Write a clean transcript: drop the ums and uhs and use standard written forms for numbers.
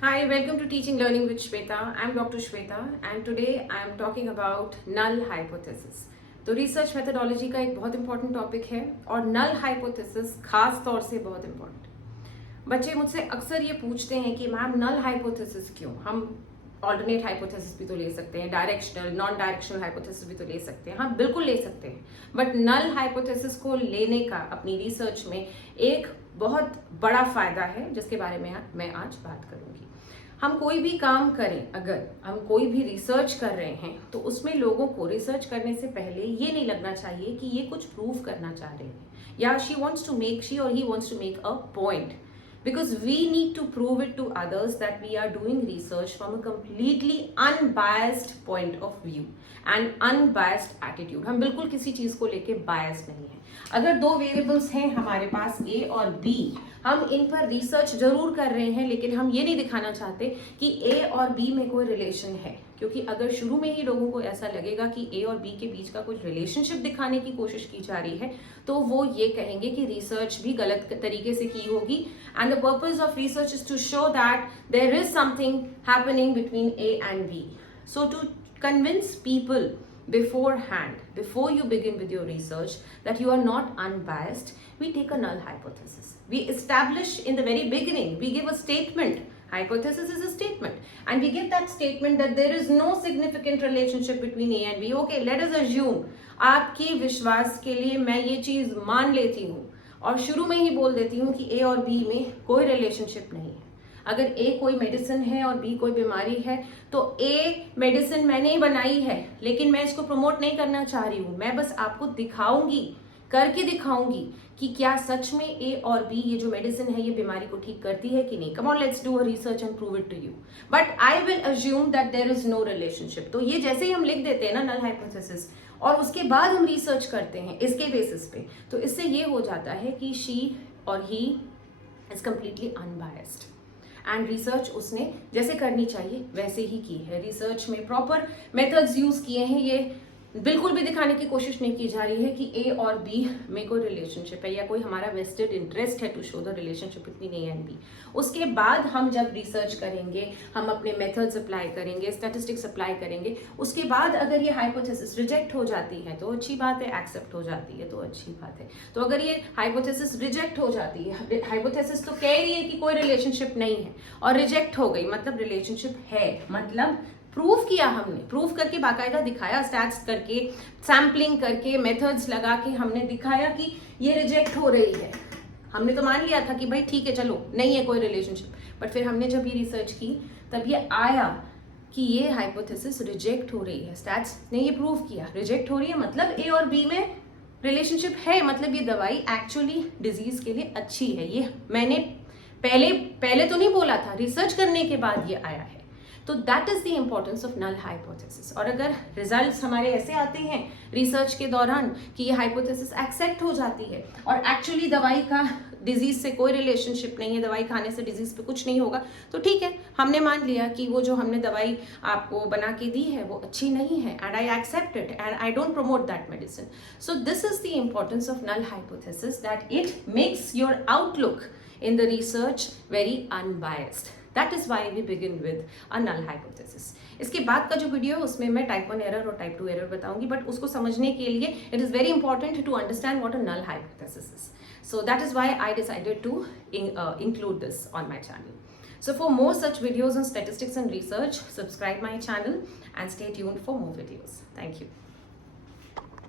Hi, welcome to Teaching Learning with Shweta. I'm Dr. Shweta and today I'm talking about null hypothesis. तो research methodology का एक बहुत important topic है और null hypothesis खास तौर से बहुत इंपॉर्टेंट। बच्चे मुझसे अक्सर ये पूछते हैं कि मैम नल हाइपोथेसिस क्यों? हम ऑल्टरनेट हाइपोथेसिस भी तो ले सकते हैं, डायरेक्शनल नॉन डायरेक्शनल हाइपोथेसिस भी तो ले सकते हैं। हाँ, बिल्कुल ले सकते हैं, बट नल हाइपोथेसिस को लेने का अपनी रिसर्च में एक बहुत बड़ा फायदा है जिसके बारे में मैं आज बात करूंगी। हम कोई भी काम करें, अगर हम कोई भी रिसर्च कर रहे हैं तो उसमें लोगों को रिसर्च करने से पहले ये नहीं लगना चाहिए कि ये कुछ प्रूव करना चाह रहे हैं या शी और he wants to make a point, because we need to prove it to others that we are doing research from a completely unbiased point of view and unbiased attitude। हम बिल्कुल किसी चीज को लेके biased नहीं है। अगर दो वेरिएबल्स हैं हमारे पास A और B, हम इन पर रिसर्च जरूर कर रहे हैं लेकिन हम ये नहीं दिखाना चाहते कि A और B में कोई रिलेशन है, क्योंकि अगर शुरू में ही लोगों को ऐसा लगेगा कि A और B के बीच का कुछ रिलेशनशिप दिखाने की कोशिश की जा रही है तो वो ये कहेंगे कि रिसर्च भी गलत तरीके से की होगी। And the purpose of research is to show that there is something happening between A and B। So to convince people beforehand, before you begin with your research, that you are not unbiased, we take a null hypothesis. We establish in the very beginning, we give a statement. Hypothesis is a statement, and we give that statement that there is no significant relationship between A and B. Okay, let us assume आपके विश्वास के लिए मैं ये चीज मान लेती हूँ और शुरू में ही बोल देती हूँ कि A और B में कोई रिलेशनशिप नहीं है। अगर ए कोई मेडिसिन है और बी कोई बीमारी है तो ए मेडिसिन मैंने ही बनाई है लेकिन मैं इसको प्रमोट नहीं करना चाह रही हूँ, मैं बस आपको दिखाऊंगी, करके दिखाऊंगी कि क्या सच में ए और बी ये जो मेडिसिन है ये बीमारी को ठीक करती है कि नहीं। Come on, let's do a research and prove it to you, but I will assume that there is no relationship. तो ये जैसे ही हम लिख देते हैं ना नल हाइपोथेसिस और उसके बाद हम रिसर्च करते हैं इसके बेसिस पे, तो इससे ये हो जाता है कि शी और he is completely unbiased and research उसने जैसे करनी चाहिए वैसे ही की है। रिसर्च में प्रॉपर मेथड्स यूज किए हैं, ये बिल्कुल भी दिखाने की कोशिश नहीं की जा रही है कि ए और बी में कोई रिलेशनशिप है या कोई हमारा वेस्टेड इंटरेस्ट है to show the relationship between A and B. उसके बाद हम जब रिसर्च करेंगे, हम अपने मेथड्स अप्लाई करेंगे, स्टैटिस्टिक्स अप्लाई करेंगे, उसके बाद अगर ये हाइपोथेसिस रिजेक्ट हो जाती है तो अच्छी बात है, एक्सेप्ट हो जाती है तो अच्छी बात है। तो अगर ये हाइपोथेसिस रिजेक्ट हो जाती है, हाइपोथेसिस तो कह रही है कि कोई रिलेशनशिप नहीं है और रिजेक्ट हो गई, मतलब रिलेशनशिप है, मतलब प्रूव किया, हमने प्रूव करके बाकायदा दिखाया, स्टैट्स करके, सैम्पलिंग करके, मेथड्स लगा के हमने दिखाया कि ये रिजेक्ट हो रही है। हमने तो मान लिया था कि भाई ठीक है चलो नहीं है कोई रिलेशनशिप, बट फिर हमने जब ये रिसर्च की तब ये आया कि ये हाइपोथेसिस रिजेक्ट हो रही है। स्टैट्स ने ये प्रूव किया रिजेक्ट हो रही है, मतलब ए और बी में रिलेशनशिप है, मतलब ये दवाई एक्चुअली डिजीज के लिए अच्छी है। ये मैंने पहले तो नहीं बोला था, रिसर्च करने के बाद ये आया है। तो that is the importance of null hypothesis. और अगर रिजल्ट्स हमारे ऐसे आते हैं रिसर्च के दौरान कि ये हाइपोथेसिस एक्सेप्ट हो जाती है और एक्चुअली दवाई का डिजीज से कोई रिलेशनशिप नहीं है, दवाई खाने से डिजीज पे कुछ नहीं होगा, तो ठीक है, हमने मान लिया कि वो जो हमने दवाई आपको बना के दी है वो अच्छी नहीं है and I accept it and I don't promote that medicine. So this is the importance of null hypothesis, that it makes your outlook in the research very unbiased. That is why we begin with a null hypothesis. इसके बाद का जो video है उसमें मैं type 1 error और type 2 error बताऊंगी, but उसको समझने के लिए it is very important to understand what a null hypothesis is. So that is why I decided to include this on my channel. So for more such videos on statistics and research, subscribe my channel and stay tuned for more videos. Thank you.